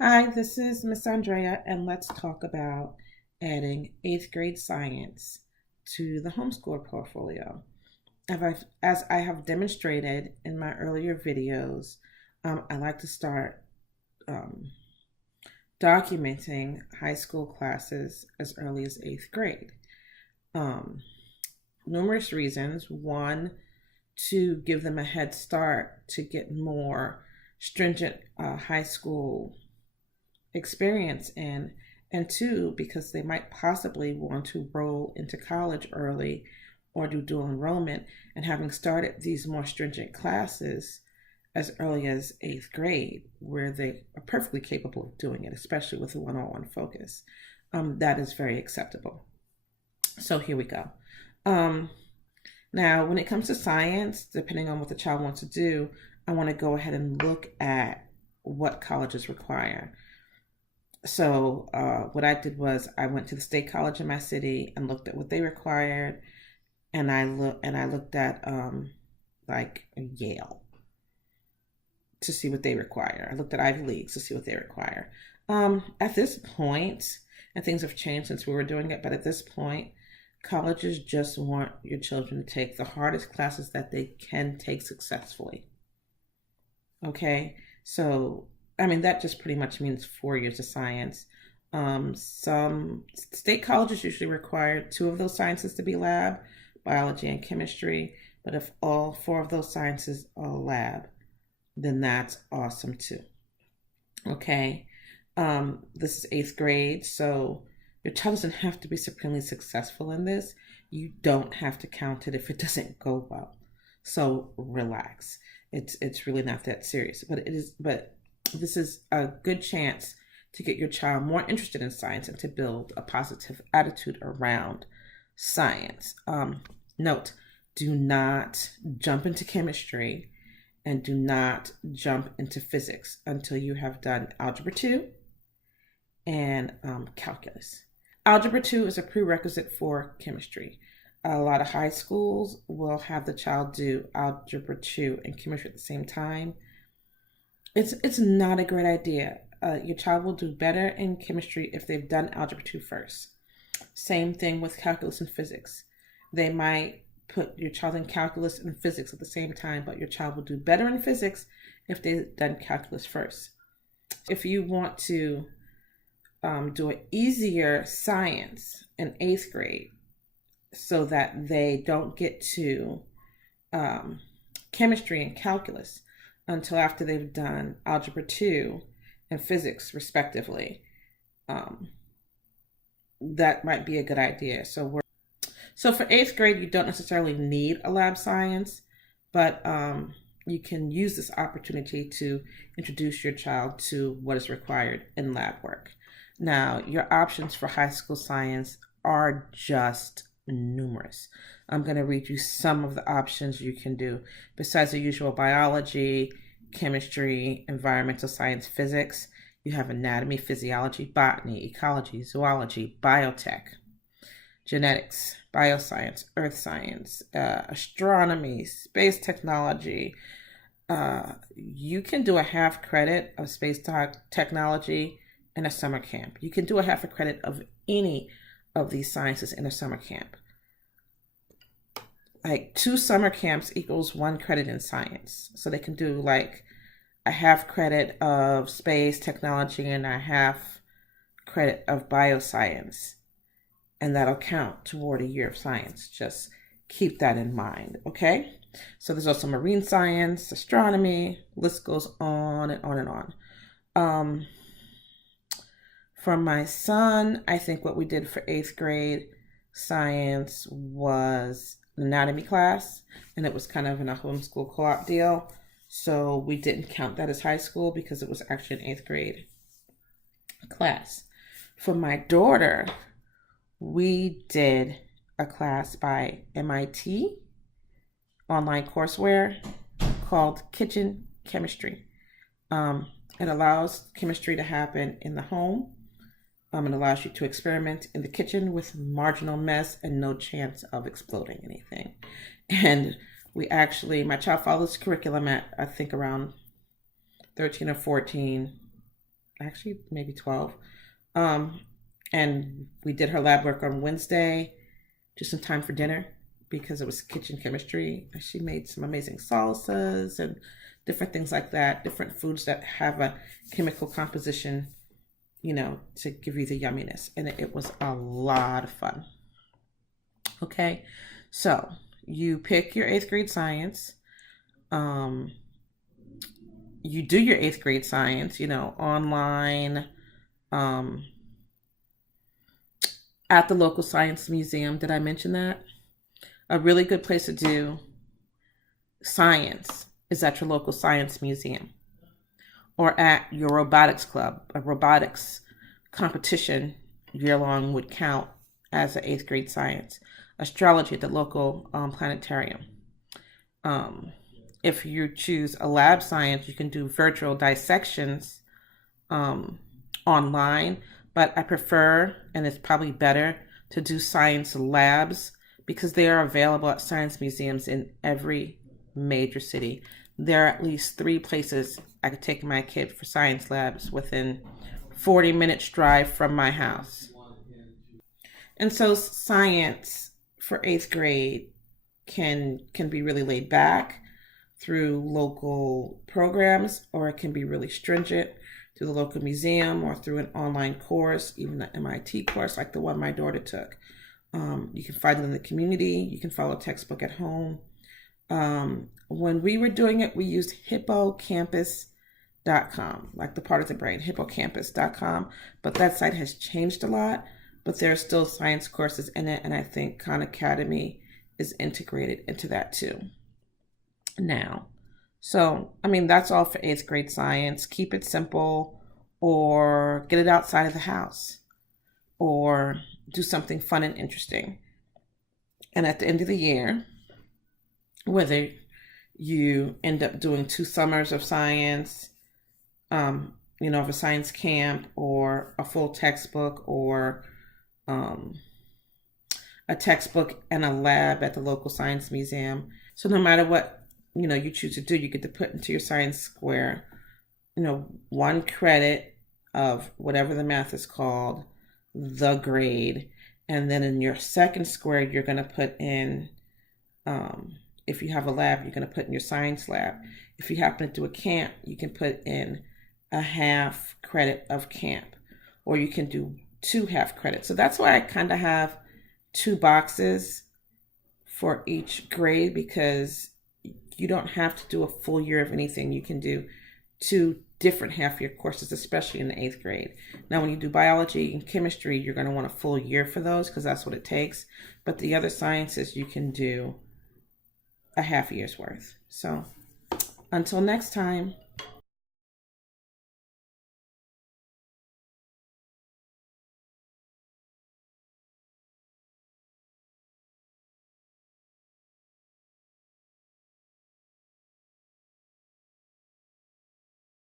Hi, this is Miss Andrea, and let's talk about adding eighth grade science to the homeschool portfolio. As I have demonstrated in my earlier videos, I like to start um, documenting high school classes as early as eighth grade. Um, Numerous reasons. One, to give them a head start to get more stringent high school experience in, and two, because they might possibly want to roll into college early or do dual enrollment, and having started these more stringent classes as early as eighth grade, where they are perfectly capable of doing it, especially with a one-on-one focus, that is very acceptable. So here we go. Um, Now, when it comes to science, depending on what the child wants to do, I want to go ahead and look at what colleges require. So what I did was I went to the state college in my city and looked at what they required, and I looked at like Yale to see what they require. I looked at Ivy Leagues to see what they require. At this point, and things have changed since we were doing it, but at this point, colleges just want your children to take the hardest classes that they can take successfully. Okay, so I mean that just pretty much means 4 years of science. Some state colleges usually require two of those sciences to be lab, biology and chemistry. But if all four of those sciences are lab, then that's awesome too. Okay, this is eighth grade, so your child doesn't have to be supremely successful in this. You don't have to count it if it doesn't go well. So relax. It's really not that serious, but it is. But this is a good chance to get your child more interested in science and to build a positive attitude around science. Note: do not jump into chemistry and do not jump into physics until you have done Algebra 2 and calculus. Algebra 2 is a prerequisite for chemistry. A lot of high schools will have the child do Algebra 2 and chemistry at the same time. It's not a great idea. Your child will do better in chemistry if they've done Algebra 2 first. Same thing with calculus and physics. They might put your child in calculus and physics at the same time, but your child will do better in physics if they've done calculus first. If you want to do an easier science in eighth grade so that they don't get to chemistry and calculus until after they've done Algebra 2 and physics, respectively, that might be a good idea. So for eighth grade, you don't necessarily need a lab science, but you can use this opportunity to introduce your child to what is required in lab work. Now, your options for high school science are just numerous. I'm going to read you some of the options you can do. Besides the usual biology, chemistry, environmental science, physics, you have anatomy, physiology, botany, ecology, zoology, biotech, genetics, bioscience, earth science, astronomy, space technology. You can do a half credit of space technology in a summer camp. You can do a half a credit of any of these sciences in a summer camp. Like 2 summer camps equals 1 credit in science. So they can do like a half credit of space technology and a half credit of bioscience. And that'll count toward a year of science. Just keep that in mind, okay? So there's also marine science, astronomy, list goes on and on and on. For my son, I think what we did for eighth grade science was an anatomy class, and it was kind of in a homeschool co-op deal. So we didn't count that as high school because it was actually an eighth grade class. For my daughter, we did a class by MIT, online courseware, called Kitchen Chemistry. It allows chemistry to happen in the home. It allows you to experiment in the kitchen with marginal mess and no chance of exploding anything. And my child follows curriculum at, I think, around 13 or 14. actually maybe 12. Um, and we did her lab work on Wednesday, just in time for dinner because it was kitchen chemistry. She made some amazing salsas and different things like that, different foods that have a chemical composition, to give you the yumminess. And it was a lot of fun. Okay, so you pick your eighth grade science. You do your eighth grade science, online, um, at the local science museum. Did I mention that? A really good place to do science is at your local science museum or at your robotics club. A robotics competition year long would count as an eighth grade science. Astrology at the local planetarium. If you choose a lab science, you can do virtual dissections online, but I prefer, and it's probably better, to do science labs because they are available at science museums in every major city. There are at least 3 places I could take my kid for science labs within 40 minutes drive from my house. And so science for 8th grade can be really laid back through local programs, or it can be really stringent through the local museum or through an online course, even an MIT course like the one my daughter took. You can find it in the community. You can follow a textbook at home. When we were doing it, we used hippocampus.com, like the part of the brain, hippocampus.com. But that site has changed a lot, but there are still science courses in it. And I think Khan Academy is integrated into that too. Now, so, that's all for 8th grade science. Keep it simple or get it outside of the house or do something fun and interesting. And at the end of the year, whether you end up doing 2 summers of science, of a science camp or a full textbook or a textbook and a lab at the local science museum. So no matter what, you choose to do, you get to put into your science square, 1 credit of whatever the math is called, the grade. And then in your second square, you're going to put in, if you have a lab, you're going to put in your science lab. If you happen to do a camp, you can put in a half credit of camp, or you can do 2 half credits. So that's why I kind of have 2 boxes for each grade, because you don't have to do a full year of anything. You can do 2 different half-year courses, especially in the 8th grade. Now, when you do biology and chemistry, you're going to want a full year for those because that's what it takes. But the other sciences, you can do a half year's worth. So until next time.